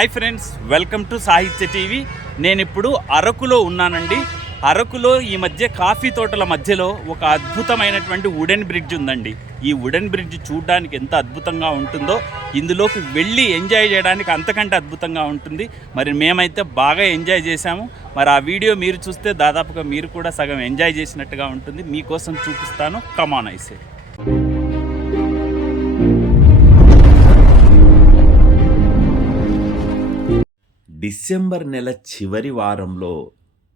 Hi friends welcome to Sahitya TV. నేను ఇప్పుడు అరకులో ఉన్నానండి. అరకులో ఈ మధ్య కాఫీ తోటల మధ్యలో ఒక అద్భుతమైనటువంటి వుడెన్ బ్రిడ్జ్ ఉందండి. ఈ వుడెన్ బ్రిడ్జ్ చూడడానికి ఎంత అద్భుతంగా ఉంటుందో ఇందులోకి వెళ్ళి ఎంజాయ్ చేయడానికి అంతకంటే అద్భుతంగా ఉంటుంది. మరి మేమైతే బాగా ఎంజాయ్ చేశాము. మరి ఆ వీడియో మీరు చూస్తే దాదాపుగా మీరు కూడా సగం ఎంజాయ్ చేసినట్టుగా ఉంటుంది. మీకోసం చూపిస్తాను. కమాన్ ఐసే డిసెంబర్ నెల చివరి వారంలో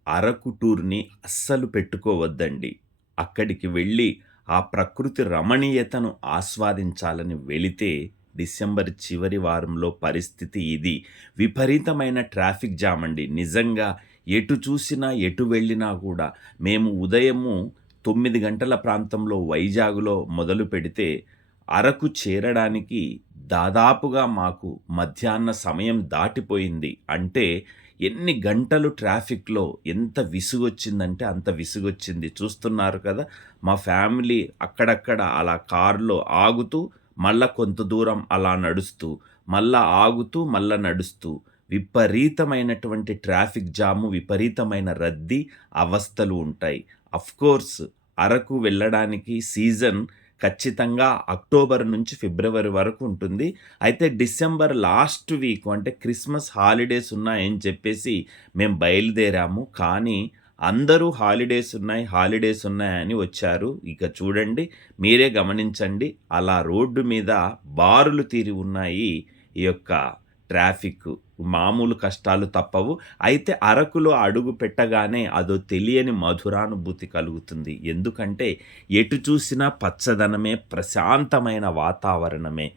అరకు టూర్ని అస్సలు పెట్టుకోవద్దండి. అక్కడికి వెళ్ళి ఆ ప్రకృతి రమణీయతను ఆస్వాదించాలని వెళితే డిసెంబర్ చివరి వారంలో పరిస్థితి ఇది. విపరీతమైన ట్రాఫిక్ జామ్ అండి. నిజంగా ఎటు చూసినా ఎటు వెళ్ళినా కూడా మేము ఉదయము తొమ్మిది గంటల ప్రాంతంలో వైజాగ్లో మొదలు పెడితే అరకు చేరడానికి దాదాపుగా మాకు మధ్యాహ్న సమయం దాటిపోయింది. అంటే ఎన్ని గంటలు ట్రాఫిక్లో ఎంత విసుగొచ్చిందంటే అంత విసుగొచ్చింది. చూస్తున్నారు కదా మా ఫ్యామిలీ అక్కడక్కడ అలా కారులో ఆగుతూ మళ్ళా కొంత దూరం అలా నడుస్తూ మళ్ళా ఆగుతూ మళ్ళా నడుస్తూ విపరీతమైనటువంటి ట్రాఫిక్ జాము విపరీతమైన రద్దీ అవస్థలు ఉంటాయి. అఫ్కోర్స్ అరకు వెళ్ళడానికి సీజన్ ఖచ్చితంగా అక్టోబర్ నుంచి ఫిబ్రవరి వరకు ఉంటుంది. అయితే డిసెంబర్ లాస్ట్ వీక్ అంటే క్రిస్మస్ హాలిడేస్ ఉన్నాయని చెప్పేసి మేము బయలుదేరాము. కానీ అందరూ హాలిడేస్ ఉన్నాయి హాలిడేస్ ఉన్నాయని వచ్చారు. ఇక చూడండి మీరే గమనించండి అలా రోడ్డు మీద బారులు తీరి ఉన్నాయి ఈ యొక్క ట్రాఫిక్ మామూలు కష్టాలు తప్పవు. అయితే అరకులో అడుగు పెట్టగానే అదో తెలియని మధురానుభూతి కలుగుతుంది. ఎందుకంటే ఎటు చూసినా పచ్చదనమే ప్రశాంతమైన వాతావరణమే.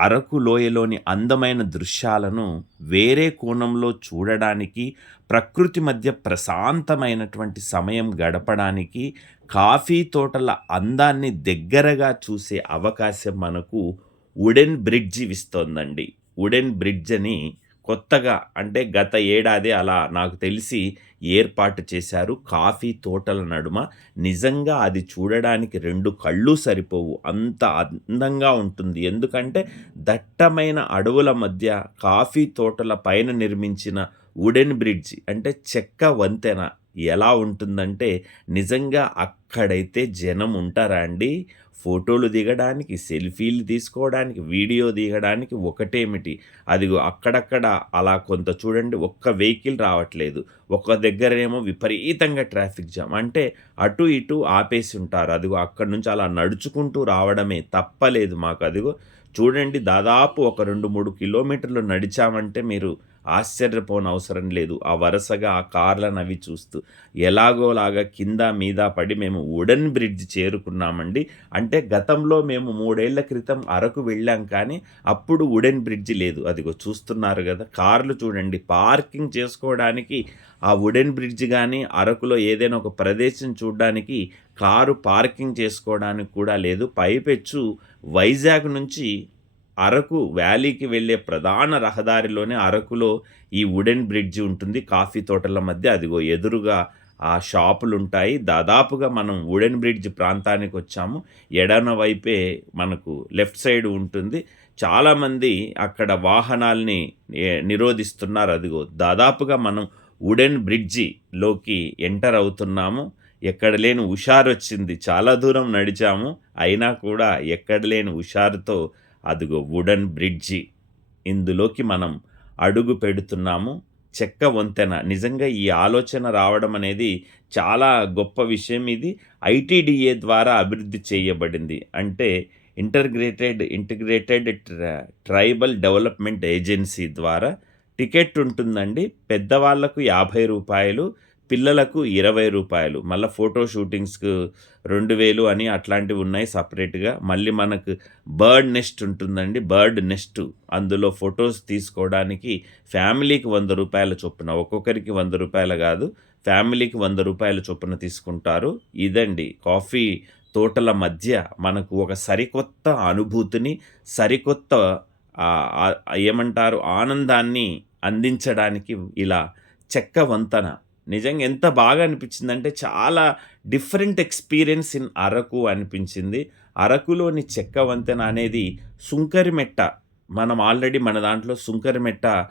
అరకు లోయలోని అందమైన దృశ్యాలను వేరే కోణంలో చూడడానికి ప్రకృతి మధ్య ప్రశాంతమైనటువంటి సమయం గడపడానికి కాఫీ తోటల అందాన్ని దగ్గరగా చూసే అవకాశం మనకు వుడెన్ బ్రిడ్జ్ ఇస్తోందండి. వుడెన్ బ్రిడ్జ్ అని కొత్తగా అంటే గత ఏడాది అలా నాకు తెలిసి ఏర్పాటు చేశారు. కాఫీ తోటల నడుమ. నిజంగా అది చూడడానికి రెండు కళ్ళు సరిపోవు. అంత అందంగా ఉంటుంది. ఎందుకంటే దట్టమైన అడవుల మధ్య కాఫీ తోటల పైన నిర్మించిన వుడెన్ బ్రిడ్జ్ అంటే చెక్క వంతెన ఎలా ఉంటుందంటే నిజంగా అక్కడైతే జనం ఉంటారా అండి? ఫోటోలు దిగడానికి సెల్ఫీలు తీసుకోవడానికి వీడియో దిగడానికి ఒకటేమిటి? అదిగో అక్కడక్కడ అలా కొంత చూడండి ఒక్క వెహికల్ రావట్లేదు. ఒక్క దగ్గరేమో విపరీతంగా ట్రాఫిక్ జామ్. అంటే అటు ఇటు ఆపేసి ఉంటారు. అదిగో అక్కడి నుంచి అలా నడుచుకుంటూ రావడమే తప్పలేదు మాకు. అదిగో చూడండి దాదాపు ఒక రెండు మూడు కిలోమీటర్లు నడిచామంటే మీరు ఆశ్చర్యపోని అవసరం లేదు. ఆ వరుసగా ఆ కార్లను అవి చూస్తూ ఎలాగోలాగా కింద మీద పడి మేము వుడెన్ బ్రిడ్జ్ చేరుకున్నామండి. అంటే గతంలో మేము మూడేళ్ళ క్రితం అరకు వెళ్ళాం కానీ అప్పుడు వుడెన్ బ్రిడ్జ్ లేదు. అదిగో చూస్తున్నారు కదా కార్లు చూడండి పార్కింగ్ చేసుకోవడానికి ఆ వుడెన్ బ్రిడ్జ్ కానీ అరకులో ఏదైనా ఒక ప్రదేశం చూడడానికి కారు పార్కింగ్ చేసుకోవడానికి కూడా లేదు. పైపెచ్చు వైజాగ్ నుంచి అరకు వ్యాలీకి వెళ్ళే ప్రధాన రహదారిలోనే అరకులో ఈ వుడెన్ బ్రిడ్జ్ ఉంటుంది. కాఫీ తోటల మధ్య అదిగో ఎదురుగా ఆ షాపులు ఉంటాయి దాదాపుగా మనం వుడెన్ బ్రిడ్జ్ ప్రాంతానికి వచ్చాము. ఎడన వైపే మనకు లెఫ్ట్ సైడ్ ఉంటుంది. చాలామంది అక్కడ వాహనాల్ని నిరోధిస్తున్నారు. అదిగో దాదాపుగా మనం వుడెన్ బ్రిడ్జిలోకి ఎంటర్ అవుతున్నాము. ఎక్కడ లేని హుషారు వచ్చింది చాలా దూరం నడిచాము. అయినా కూడా ఎక్కడ లేని హుషారుతో అదిగో వుడెన్ బ్రిడ్జి ఇందులోకి మనం అడుగు పెడుతున్నాము. చెక్క వంతెన. నిజంగా ఈ ఆలోచన రావడం అనేది చాలా గొప్ప విషయం ఇది. ఐటీడీఏ ద్వారా అభివృద్ధి చేయబడింది. అంటే ఇంటర్గ్రేటెడ్ ఇంటిగ్రేటెడ్ ట్ర- ట్రైబల్ డెవలప్మెంట్ ఏజెన్సీ ద్వారా టికెట్ ఉంటుందండి. పెద్దవాళ్ళకు యాభై రూపాయలు పిల్లలకు ఇరవై రూపాయలు. మళ్ళీ ఫోటో షూటింగ్స్కు రెండు వేలు అని అట్లాంటివి ఉన్నాయి సపరేట్గా. మళ్ళీ మనకు బర్డ్ నెస్ట్ ఉంటుందండి. Bird nest. అందులో ఫొటోస్ తీసుకోవడానికి ఫ్యామిలీకి వంద రూపాయల చొప్పున ఒక్కొక్కరికి వంద రూపాయలు కాదు ఫ్యామిలీకి వంద రూపాయల చొప్పున తీసుకుంటారు. ఇదండి కాఫీ తోటల మధ్య మనకు ఒక సరికొత్త అనుభూతిని సరికొత్త ఏమంటారు ఆనందాన్ని అందించడానికి ఇలా చెక్క వంతన నిజంగా ఎంత బాగా అనిపించిందంటే చాలా డిఫరెంట్ ఎక్స్పీరియన్స్ ఇన్ అరకు అనిపించింది. అరకులోని చెక్క వంతెన అనేది సుంకరిమెట్ట. మనం ఆల్రెడీ మన దాంట్లో సుంకరిమెట్ట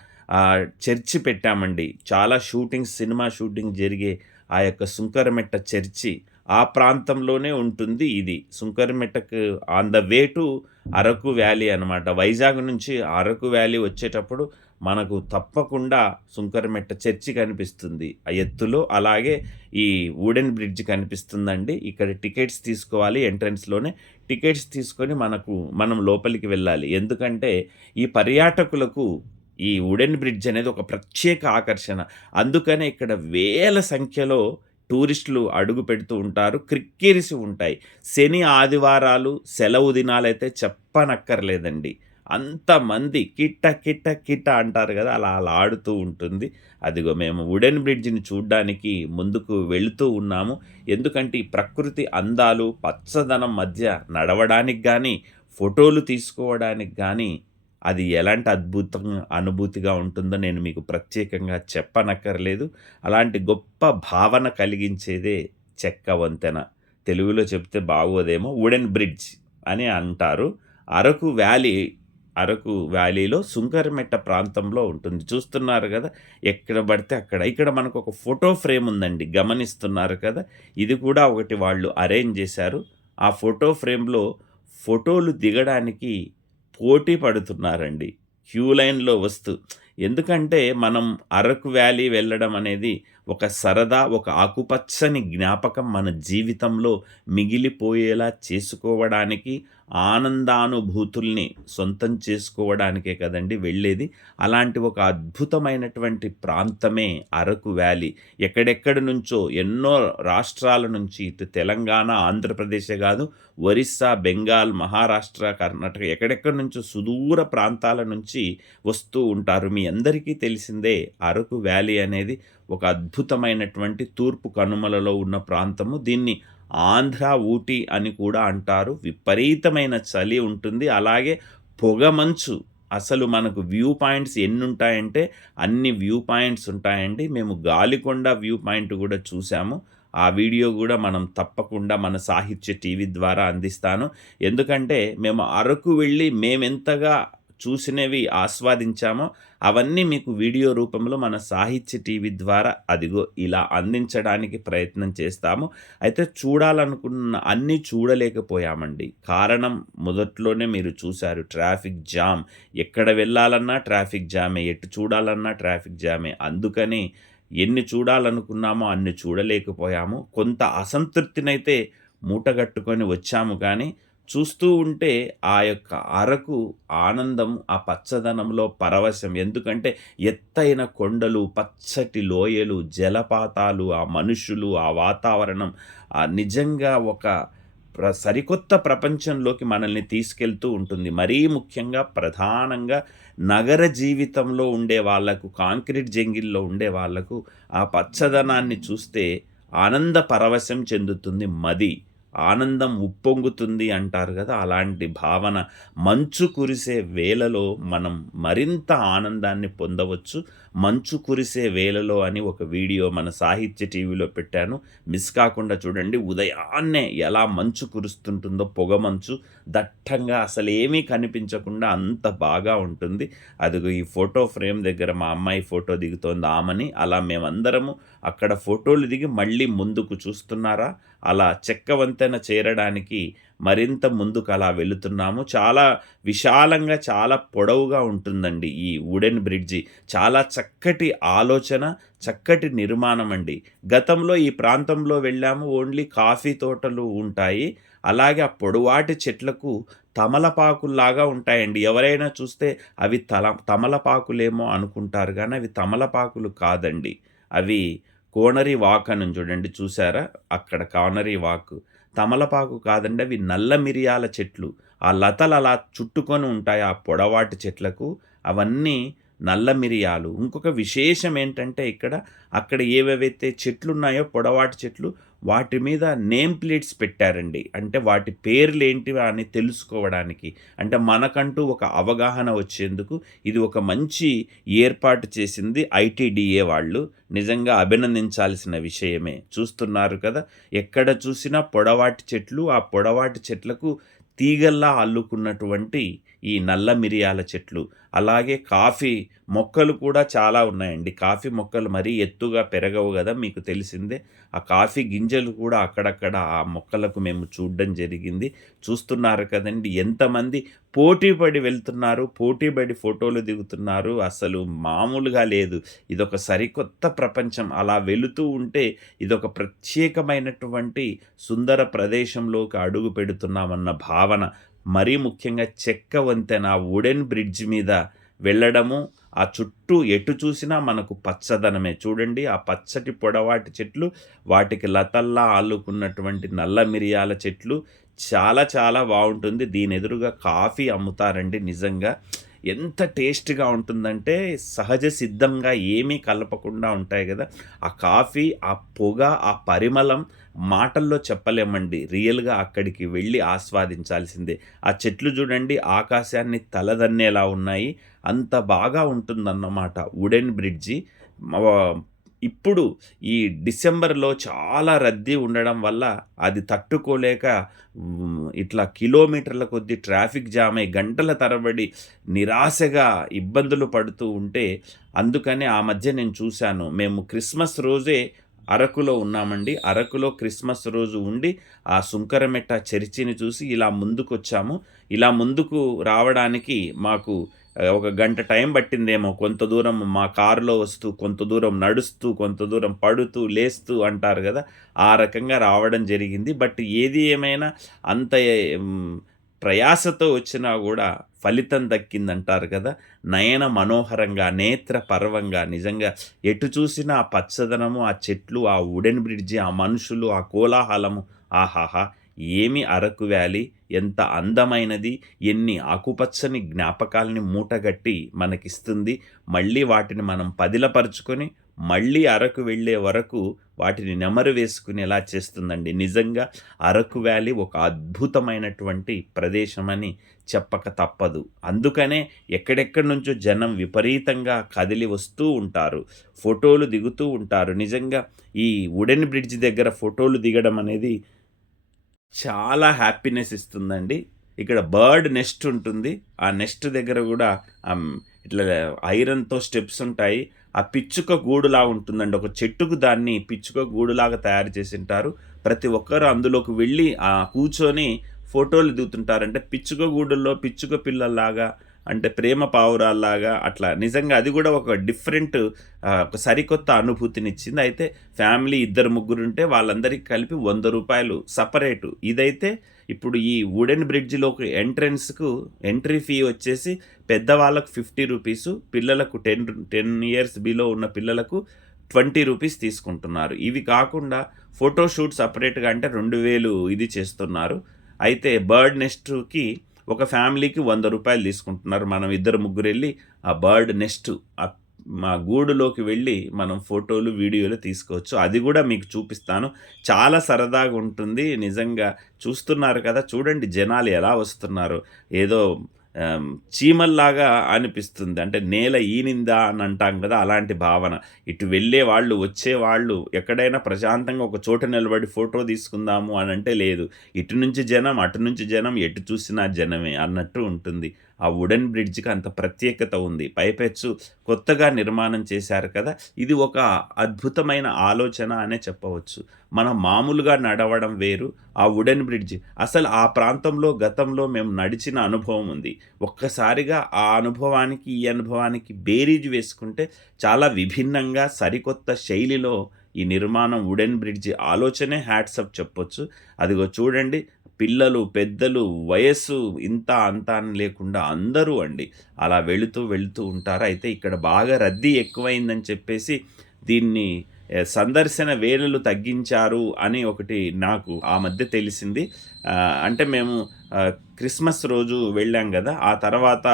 చర్చి పెట్టామండి. చాలా షూటింగ్స్ సినిమా షూటింగ్ జరిగే ఆ యొక్క సుంకరమెట్ట చర్చి ఆ ప్రాంతంలోనే ఉంటుంది ఇది. సుంకరమెట్టకు on the way to Araku valley అనమాట వైజాగ్ నుంచి అరకు వ్యాలీ వచ్చేటప్పుడు మనకు తప్పకుండా సుంకరమెట్ట చర్చి కనిపిస్తుంది. ఆ ఎత్తులో అలాగే ఈ వుడెన్ బ్రిడ్జ్ కనిపిస్తుందండి. ఇక్కడ టికెట్స్ తీసుకోవాలి ఎంట్రన్స్లోనే టికెట్స్ తీసుకొని మనకు మనం లోపలికి వెళ్ళాలి. ఎందుకంటే ఈ పర్యాటకులకు ఈ వుడెన్ బ్రిడ్జ్ అనేది ఒక ప్రత్యేక ఆకర్షణ. అందుకనే ఇక్కడ వేల సంఖ్యలో టూరిస్టులు అడుగు పెడుతూ ఉంటారు క్రిక్కిరిసి ఉంటాయి. శని ఆదివారాలు సెలవు దినాలైతే చెప్పనక్కర్లేదండి. అంతమంది కిట్ట కిట్ట కిట్ట అంటారు కదా అలా అలా ఆడుతూ ఉంటుంది. అదిగో మేము వుడెన్ బ్రిడ్జిని చూడ్డానికి ముందుకు వెళుతూ ఉన్నాము. ఎందుకంటే ఈ ప్రకృతి అందాలు పచ్చదనం మధ్య నడవడానికి కానీ ఫోటోలు తీసుకోవడానికి కానీ అది ఎలాంటి అద్భుతం అనుభూతిగా ఉంటుందో నేను మీకు ప్రత్యేకంగా చెప్పనక్కర్లేదు. అలాంటి గొప్ప భావన కలిగించేదే చెక్క వంతెన. తెలుగులో చెప్తే బాగోదేమో వుడెన్ బ్రిడ్జ్ అని అంటారు. అరకు వ్యాలీ అరకు వ్యాలీలో సుంకరమెట్ట ప్రాంతంలో ఉంటుంది. చూస్తున్నారు కదా? ఎక్కడ పడితే అక్కడ. ఇక్కడ మనకు ఒక ఫోటో ఫ్రేమ్ ఉందండి. గమనిస్తున్నారు కదా? ఇది కూడా ఒకటి వాళ్ళు అరేంజ్ చేశారు. ఆ ఫోటో ఫ్రేమ్లో ఫోటోలు దిగడానికి పోటీ పడుతున్నారండి. క్యూ లైన్లో వస్తూ. ఎందుకంటే మనం అరకు వ్యాలీ వెళ్ళడం అనేది ఒక సరదా ఒక ఆకుపచ్చని జ్ఞాపకం మన జీవితంలో మిగిలిపోయేలా చేసుకోవడానికి ఆనందానుభూతుల్ని సొంతం చేసుకోవడానికే కదండి వెళ్ళేది. అలాంటి ఒక అద్భుతమైనటువంటి ప్రాంతమే అరకు వ్యాలీ. ఎక్కడెక్కడి నుంచో ఎన్నో రాష్ట్రాల నుంచి ఇటు తెలంగాణ ఆంధ్రప్రదేశే కాదు ఒరిస్సా బెంగాల్ మహారాష్ట్ర కర్ణాటక ఎక్కడెక్కడి నుంచో సుదూర ప్రాంతాల నుంచి వస్తూ ఉంటారు. మీ అందరికీ తెలిసిందే అరకు వ్యాలీ అనేది ఒక అద్భుతమైనటువంటి తూర్పు కనుమలలో ఉన్న ప్రాంతము. దీన్ని ఆంధ్ర ఊటీ అని కూడా అంటారు. విపరీతమైన చలి ఉంటుంది. అలాగే పొగమంచు అసలు మనకు వ్యూ పాయింట్స్ ఎన్ని ఉంటాయంటే అన్ని వ్యూ పాయింట్స్ ఉంటాయండి. మేము గాలికొండ వ్యూ పాయింట్ కూడా చూసాము ఆ వీడియో కూడా మనం తప్పకుండా మన సాహిత్య టీవీ ద్వారా అందిస్తాను. ఎందుకంటే మేము అరకు వెళ్ళి మేమెంతగా చూసినవి ఆస్వాదించామో అవన్నీ మీకు వీడియో రూపంలో మన సాహిత్య టీవీ ద్వారా అదిగో ఇలా అందించడానికి ప్రయత్నం చేస్తాము. అయితే చూడాలనుకున్న అన్నీ చూడలేకపోయామండి. కారణం మొదట్లోనే మీరు చూశారు ట్రాఫిక్ జామ్. ఎక్కడ వెళ్ళాలన్నా ట్రాఫిక్ జామే ఎటు చూడాలన్నా ట్రాఫిక్ జామే. అందుకని ఎన్ని చూడాలనుకున్నామో అన్ని చూడలేకపోయాము. కొంత అసంతృప్తినైతే మూటగట్టుకొని వచ్చాము కానీ చూస్తూ ఉంటే ఆ యొక్క అరకు ఆనందం ఆ పచ్చదనంలో పరవశం. ఎందుకంటే ఎత్తైన కొండలు పచ్చటి లోయలు జలపాతాలు ఆ మనుషులు ఆ వాతావరణం ఆ నిజంగా ఒక ప్ర సరికొత్త ప్రపంచంలోకి మనల్ని తీసుకెళ్తూ ఉంటుంది. మరీ ముఖ్యంగా ప్రధానంగా నగర జీవితంలో ఉండే వాళ్ళకు కాంక్రీట్ జంగిల్లో ఉండే వాళ్ళకు ఆ పచ్చదనాన్ని చూస్తే ఆనంద పరవశం చెందుతుంది మది. ఆనందం ఉప్పొంగుతుంది అంటారు కదా అలాంటి భావన మంచు కురిసే వేలలో మనం మరింత ఆనందాన్ని పొందవచ్చు. మంచు కురిసే వేలలో అని ఒక వీడియో మన సాహిత్య టీవీలో పెట్టాను. మిస్ కాకుండా చూడండి ఉదయాన్నే ఎలా మంచు కురుస్తుంటుందో పొగ మంచు దట్టంగా అసలు ఏమీ కనిపించకుండా అంత బాగా ఉంటుంది. అదిగో ఈ ఫోటో ఫ్రేమ్ దగ్గర మా అమ్మాయి ఫోటో దిగుతోంది ఆమని. అలా మేమందరము అక్కడ ఫోటోలు దిగి మళ్ళీ ముందుకు చూస్తున్నారా? అలా చెక్క వంతెన చేరడానికి మరింత ముందుకు అలా వెళుతున్నాము. చాలా విశాలంగా చాలా పొడవుగా ఉంటుందండి ఈ వుడెన్ బ్రిడ్జి. చాలా చక్కటి ఆలోచన చక్కటి నిర్మాణం అండి. గతంలో ఈ ప్రాంతంలో వెళ్ళాము ఓన్లీ కాఫీ తోటలు ఉంటాయి. అలాగే ఆ పొడవాటి చెట్లకు తమలపాకుల్లాగా ఉంటాయండి. ఎవరైనా చూస్తే అవి తల తమలపాకులేమో అనుకుంటారు కానీ అవి తమలపాకులు కాదండి. అవి కోనరి వాక్ అని చూడండి చూసారా అక్కడ కోనరి వాక్. తమలపాకు కాదండి అవి నల్ల మిరియాల చెట్లు. ఆ లతలు అలా చుట్టుకొని ఉంటాయి ఆ పొడవాటి చెట్లకు. అవన్నీ నల్ల మిరియాలు. ఇంకొక విశేషం ఏంటంటే ఇక్కడ అక్కడ ఏవేవైతే చెట్లు ఉన్నాయో పొడవాటి చెట్లు వాటి మీద నేమ్ ప్లేట్స్ పెట్టారండి. అంటే వాటి పేర్లు ఏంటివి అని తెలుసుకోవడానికి. అంటే మనకంటూ ఒక అవగాహన వచ్చేందుకు ఇది ఒక మంచి ఏర్పాటు చేసింది ఐటీడీఏ వాళ్ళు. నిజంగా అభినందించాల్సిన విషయమే. చూస్తున్నారు కదా ఎక్కడ చూసినా పొడవాటి చెట్లు ఆ పొడవాటి చెట్లకు తీగల్లా అల్లుకున్నటువంటి ఈ నల్ల మిరియాల చెట్లు అలాగే కాఫీ మొక్కలు కూడా చాలా ఉన్నాయండి. కాఫీ మొక్కలు మరీ ఎత్తుగా పెరగవు కదా మీకు తెలిసిందే. ఆ కాఫీ గింజలు కూడా అక్కడక్కడ ఆ మొక్కలకు మేము చూడడం జరిగింది. చూస్తున్నారు కదండి ఎంతమంది పోటీ పడి వెళ్తున్నారు పోటీ పడి ఫోటోలు దిగుతున్నారు. అసలు మామూలుగా లేదు. ఇదొక సరికొత్త ప్రపంచం. అలా వెళుతూ ఉంటే ఇదొక ప్రత్యేకమైనటువంటి సుందర ప్రదేశంలోకి అడుగు పెడుతున్నామన్న భావన మరీ ముఖ్యంగా చెక్క వంతెన వుడెన్ బ్రిడ్జ్ మీద వెళ్ళడము ఆ చుట్టూ ఎటు చూసినా మనకు పచ్చదనమే. చూడండి ఆ పచ్చటి పొడవాటి చెట్లు వాటికి లతల్లా ఆలుకున్నటువంటి నల్ల మిరియాల చెట్లు చాలా చాలా బాగుంటుంది. దీని ఎదురుగా కాఫీ అమ్ముతారండి నిజంగా. ఎంత టేస్ట్గా ఉంటుందంటే సహజ సిద్ధంగా ఏమీ కలపకుండా ఉంటాయి కదా. ఆ కాఫీ ఆ పొగ ఆ పరిమళం మాటల్లో చెప్పలేమండి. రియల్గా అక్కడికి వెళ్ళి ఆస్వాదించాల్సిందే. ఆ చెట్లు చూడండి ఆకాశాన్ని తలదన్నేలా ఉన్నాయి. అంత బాగా ఉంటుందన్నమాట. వుడెన్ బ్రిడ్జి ఇప్పుడు ఈ డిసెంబర్లో చాలా రద్దీ ఉండడం వల్ల అది తట్టుకోలేక ఇట్లా కిలోమీటర్ల కొద్ది ట్రాఫిక్ జామ్ అయి గంటల తరబడి నిరాశగా ఇబ్బందులు పడుతూ ఉంటే అందుకని ఆ మధ్య నేను చూశాను. మేము క్రిస్మస్ రోజే అరకులో ఉన్నామండి. అరకులో క్రిస్మస్ రోజు ఉండి ఆ సుంకరమెట్ట చర్చిని చూసి ఇలా ముందుకు వచ్చాము ఇలా ముందుకు రావడానికి మాకు ఒక గంట టైం పట్టిందేమో. కొంత దూరం మా కారులో వస్తూ కొంత దూరం నడుస్తూ కొంత దూరం పడుతూ లేస్తూ అంటారు కదా ఆ రకంగా రావడం జరిగింది. బట్ ఏది ఏమైనా అంత ప్రయాసతో వచ్చినా కూడా ఫలితం దక్కిందంటారు కదా నయన మనోహరంగా నేత్ర పర్వంగా నిజంగా ఎటు చూసినా ఆ పచ్చదనము ఆ చెట్లు ఆ వుడెన్ బ్రిడ్జి ఆ మనుషులు ఆ కోలాహలము ఆహాహా ఏమి అరకు వ్యాలీ ఎంత అందమైనది? ఎన్ని ఆకుపచ్చని జ్ఞాపకాలని మూటగట్టి మనకిస్తుంది? మళ్ళీ వాటిని మనం పదిలపరుచుకొని మళ్ళీ అరకు వెళ్ళే వరకు వాటిని నెమరు వేసుకునేలా చేస్తుందండి. నిజంగా అరకు వ్యాలీ ఒక అద్భుతమైనటువంటి ప్రదేశమని చెప్పక తప్పదు. అందుకనే ఎక్కడెక్కడి నుంచో జనం విపరీతంగా కదిలి వస్తూ ఉంటారు. ఫోటోలు దిగుతూ ఉంటారు. నిజంగా ఈ వుడెన్ బ్రిడ్జ్ దగ్గర ఫోటోలు దిగడం అనేది చాలా హ్యాపీనెస్ ఇస్తుందండి. ఇక్కడ బర్డ్ నెస్ట్ ఉంటుంది. ఆ నెస్ట్ దగ్గర కూడా ఇట్లా ఐరన్తో స్టెప్స్ ఉంటాయి. ఆ పిచ్చుక గూడులా ఉంటుందండి. ఒక చెట్టుకు దాన్ని పిచ్చుక గూడులాగా తయారు చేసి ఉంటారు ప్రతి ఒక్కరు అందులోకి వెళ్ళి ఆ కూర్చొని ఫోటోలు దిగుతుంటారంటే పిచ్చుక గూడుల్లో పిచ్చుక పిల్లల్లాగా అంటే ప్రేమ పావురాల్లాగా అట్లా. నిజంగా అది కూడా ఒక డిఫరెంట్ ఒక సరికొత్త అనుభూతినిచ్చింది. అయితే ఫ్యామిలీ ఇద్దరు ముగ్గురు ఉంటే వాళ్ళందరికీ కలిపి వంద రూపాయలు సపరేటు. ఇదైతే ఇప్పుడు ఈ వుడెన్ బ్రిడ్జిలోకి ఎంట్రన్స్కు ఎంట్రీ ఫీ వచ్చేసి పెద్దవాళ్ళకు ఫిఫ్టీ రూపీస్ పిల్లలకు టెన్ టెన్ ఇయర్స్ బిలో ఉన్న పిల్లలకు ట్వంటీ రూపీస్ తీసుకుంటున్నారు. ఇవి కాకుండా ఫోటోషూట్ సపరేట్గా అంటే రెండు వేలు ఇది చేస్తున్నారు. అయితే బర్డ్ నెస్ట్కి ఒక ఫ్యామిలీకి వంద రూపాయలు తీసుకుంటున్నారు. మనం ఇద్దరు ముగ్గురు వెళ్ళి ఆ బర్డ్ నెస్ట్ ఆ మా గూడులోకి వెళ్ళి మనం ఫోటోలు వీడియోలు తీసుకోవచ్చు. అది కూడా మీకు చూపిస్తాను. చాలా సరదాగా ఉంటుంది. నిజంగా చూస్తున్నారు కదా చూడండి జనాలు ఎలా వస్తున్నారు. ఏదో చీమల్లాగా అనిపిస్తుంది. అంటే నేల ఈనిందా అని అంటాం కదా అలాంటి భావన. ఇటు వెళ్ళే వాళ్ళు వచ్చే వాళ్ళు ఎక్కడైనా ప్రశాంతంగా ఒక చోట నిలబడి ఫోటో తీసుకుందాము అని అంటే లేదు. ఇటు నుంచి జనం అటు నుంచి జనం ఎటు చూసినా జనమే అన్నట్టు ఉంటుంది. ఆ వుడెన్ బ్రిడ్జ్కి అంత ప్రత్యేకత ఉంది. పైపెచ్చు కొత్తగా నిర్మాణం చేశారు కదా ఇది ఒక అద్భుతమైన ఆలోచన అనే చెప్పవచ్చు. మనం మామూలుగా నడవడం వేరు. ఆ వుడెన్ బ్రిడ్జ్. అసలు ఆ ప్రాంతంలో గతంలో మేము నడిచిన అనుభవం ఉంది. ఒక్కసారిగా ఆ అనుభవానికి ఈ అనుభవానికి బేరీజ్ వేసుకుంటే చాలా విభిన్నంగా సరికొత్త శైలిలో ఈ నిర్మాణం వుడెన్ బ్రిడ్జ్ ఆలోచనే హ్యాట్సప్ చెప్పొచ్చు. అదిగో చూడండి. పిల్లలు పెద్దలు వయస్సు ఇంత అంత అని లేకుండా అందరూ అండి అలా వెళుతూ వెళుతూ ఉంటారు. అయితే ఇక్కడ బాగా రద్దీ ఎక్కువైందని చెప్పేసి దీన్ని సందర్శన వేళలు తగ్గించారు అని ఒకటి నాకు ఆ మధ్య తెలిసింది. అంటే మేము క్రిస్మస్ రోజు వెళ్ళాం కదా ఆ తర్వాత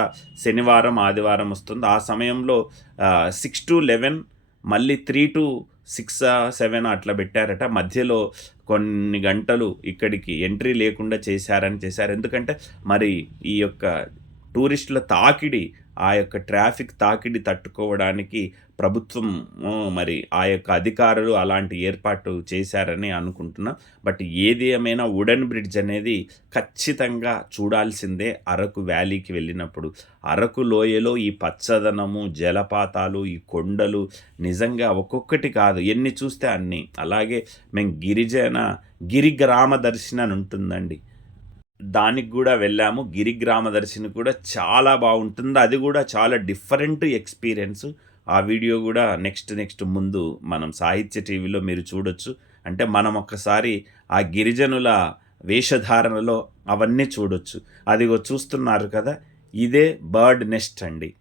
శనివారం ఆదివారం వస్తుంది. ఆ సమయంలో సిక్స్ టు లెవెన్ మళ్ళీ త్రీ టు సిక్స్ సెవెన్ అట్లా పెట్టారట. మధ్యలో కొన్ని గంటలు ఇక్కడికి ఎంట్రీ లేకుండా చేశారని చేశారు. ఎందుకంటే మరి ఈ యొక్క టూరిస్టుల తాకిడి ఆ యొక్క ట్రాఫిక్ తాకిడి తట్టుకోవడానికి ప్రభుత్వం మరి ఆ యొక్క అధికారులు అలాంటి ఏర్పాటు చేశారని అనుకుంటున్నా. బట్ ఏది ఏమైనా వుడెన్ బ్రిడ్జ్ అనేది ఖచ్చితంగా చూడాల్సిందే అరకు వ్యాలీకి వెళ్ళినప్పుడు. అరకు లోయలో ఈ పచ్చదనము జలపాతాలు ఈ కొండలు నిజంగా ఒక్కొక్కటి కాదు. ఎన్ని చూస్తే అన్ని. అలాగే మేము గిరిజన గిరిగ్రామ దర్శనం అని ఉంటుందండి దానికి కూడా వెళ్ళాము. గిరిగ్రామ దర్శిని కూడా చాలా బాగుంటుంది. అది కూడా చాలా డిఫరెంట్ ఎక్స్పీరియన్స్. ఆ వీడియో కూడా నెక్స్ట్ నెక్స్ట్ ముందు మనం సాహిత్య టీవీలో మీరు చూడొచ్చు. అంటే మనం ఒక్కసారి ఆ గిరిజనుల వేషధారణలో అవన్నీ చూడొచ్చు. అదిగో చూస్తున్నారు కదా ఇదే బర్డ్ నెస్ట్ అండి.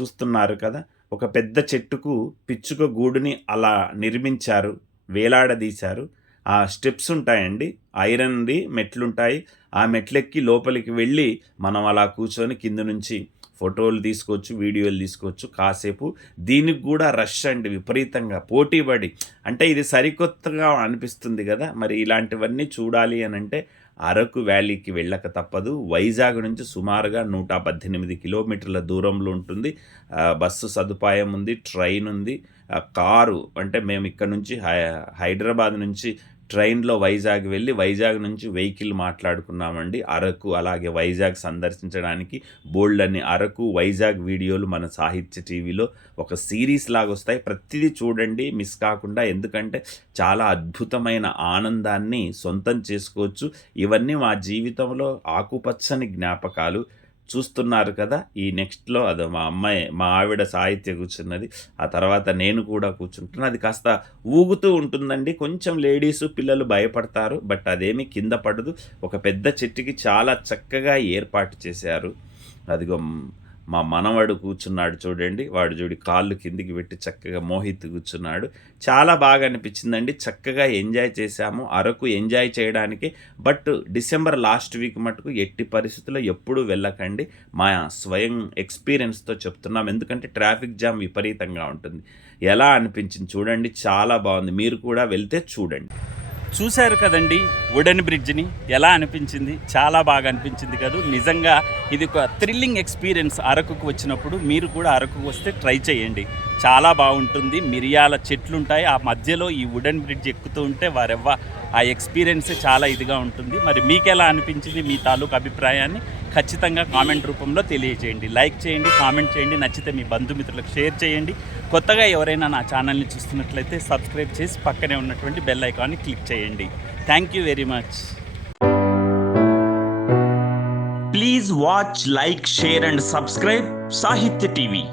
చూస్తున్నారు కదా ఒక పెద్ద చెట్టుకు పిచ్చుక గూడుని అలా నిర్మించారు వేలాడదీశారు. ఆ స్టెప్స్ ఉంటాయండి. ఐరన్ది మెట్లుంటాయి. ఆ మెట్లెక్కి లోపలికి వెళ్ళి మనం అలా కూర్చొని కింద నుంచి ఫోటోలు తీసుకోవచ్చు వీడియోలు తీసుకోవచ్చు కాసేపు. దీనికి కూడా రష్ అండి విపరీతంగా. పోటీపడి అంటే ఇది సరికొత్తగా అనిపిస్తుంది కదా. మరి ఇలాంటివన్నీ చూడాలి అని అంటే అరకు వ్యాలీకి వెళ్ళక తప్పదు. వైజాగ్ నుంచి సుమారుగా నూట పద్దెనిమిది కిలోమీటర్ల దూరంలో ఉంటుంది. బస్సు సదుపాయం ఉంది ట్రైన్ ఉంది. కారు అంటే మేము ఇక్కడ నుంచి హై- హైదరాబాద్ నుంచి ట్రైన్లో వైజాగ్ వెళ్ళి వైజాగ్ నుంచి వెహికల్ మాట్లాడుకున్నామండి. అరకు అలాగే వైజాగ్ సందర్శించడానికి బోల్డ్ అని అరకు వైజాగ్ వీడియోలు మన సాహిత్య టీవీలో ఒక సిరీస్ లాగా వస్తాయి. ప్రతిదీ చూడండి మిస్ కాకుండా. ఎందుకంటే చాలా అద్భుతమైన ఆనందాన్ని సొంతం చేసుకోవచ్చు. ఇవన్నీ మా జీవితంలో ఆకుపచ్చని జ్ఞాపకాలు. చూస్తున్నారు కదా ఈ నెక్స్ట్లో అది మా అమ్మాయి మా ఆవిడ సాహిత్య కూర్చున్నది ఆ తర్వాత నేను కూడా కూర్చుంటున్నా అది కాస్త ఊగుతూ ఉంటుందండి. కొంచెం లేడీస్ పిల్లలు భయపడతారు బట్ అదేమీ కింద పడదు. ఒక పెద్ద చెట్టుకి చాలా చక్కగా ఏర్పాటు చేశారు. అదిగో మా మనవడు కూర్చున్నాడు చూడండి వాడు చూడి కాళ్ళు కిందికి పెట్టి చక్కగా మోహిత్ కూర్చున్నాడు. చాలా బాగా అనిపించిందండి. చక్కగా ఎంజాయ్ చేశాము. అరకు ఎంజాయ్ చేయడానికి బట్ డిసెంబర్ లాస్ట్ వీక్ మటుకు ఎట్టి పరిస్థితుల్లో ఎప్పుడూ వెళ్ళకండి. మా స్వయం ఎక్స్పీరియన్స్తో చెప్తున్నాం. ఎందుకంటే ట్రాఫిక్ జామ్ విపరీతంగా ఉంటుంది. ఎలా అనిపించింది చూడండి. చాలా బాగుంది. మీరు కూడా వెళ్తే చూడండి. చూశారు కదండి వుడెన్ బ్రిడ్జ్ని? ఎలా అనిపించింది? చాలా బాగా అనిపించింది కదా. నిజంగా ఇది ఒక థ్రిల్లింగ్ ఎక్స్పీరియన్స్ అరకుకు వచ్చినప్పుడు మీరు కూడా అరకుకు వస్తే ట్రై చేయండి. చాలా బాగుంటుంది. మిరియాల చెట్లు ఉంటాయి ఆ మధ్యలో ఈ వుడెన్ బ్రిడ్జ్ ఎక్కుతూ ఉంటే వారెవ్వ ఆ ఎక్స్పీరియన్స్ చాలా ఇదిగా ఉంటుంది. మరి మీకు ఎలా అనిపించింది మీ తాలూకు అభిప్రాయాన్ని? ఖచ్చితంగా కామెంట్ రూపంలో తెలియజేయండి లైక్ చేయండి కామెంట్ చేయండి నచ్చితే మీ బంధుమిత్రులకు షేర్ చేయండి. కొత్తగా ఎవరైనా నా ఛానల్ని చూస్తున్నట్లయితే సబ్స్క్రైబ్ చేసి పక్కనే ఉన్నటువంటి బెల్ ఐకాన్ని క్లిక్ చేయండి. Thank you very much please watch like share and subscribe Sahitya TV